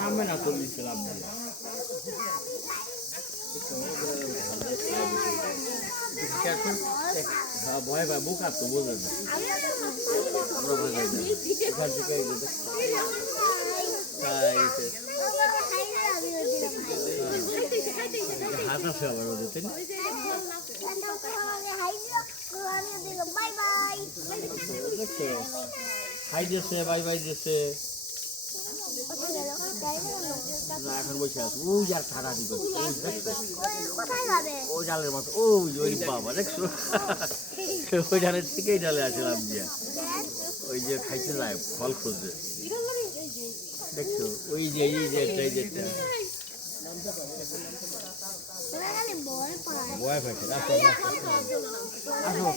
নামবে না চল্লিশলাম ভয় পায় বুক আর তো বোঝে না আমরা ভয় পাই না ওখান থেকে হাত আছে আবার ওদের তাই না হাই দিয়েছে বাই বাই দিয়েছে না এখন বসে আছে ওই যার ঠাড়াটি করছে ওই ডালের মতো ওই বাবা দেখছো ওই ডালের থেকেই ডালে আসলাম দিয়া ওই যে খাইতে যায় ফল খুঁজছে দেখছো ওই যে ভয় পাইছে আসো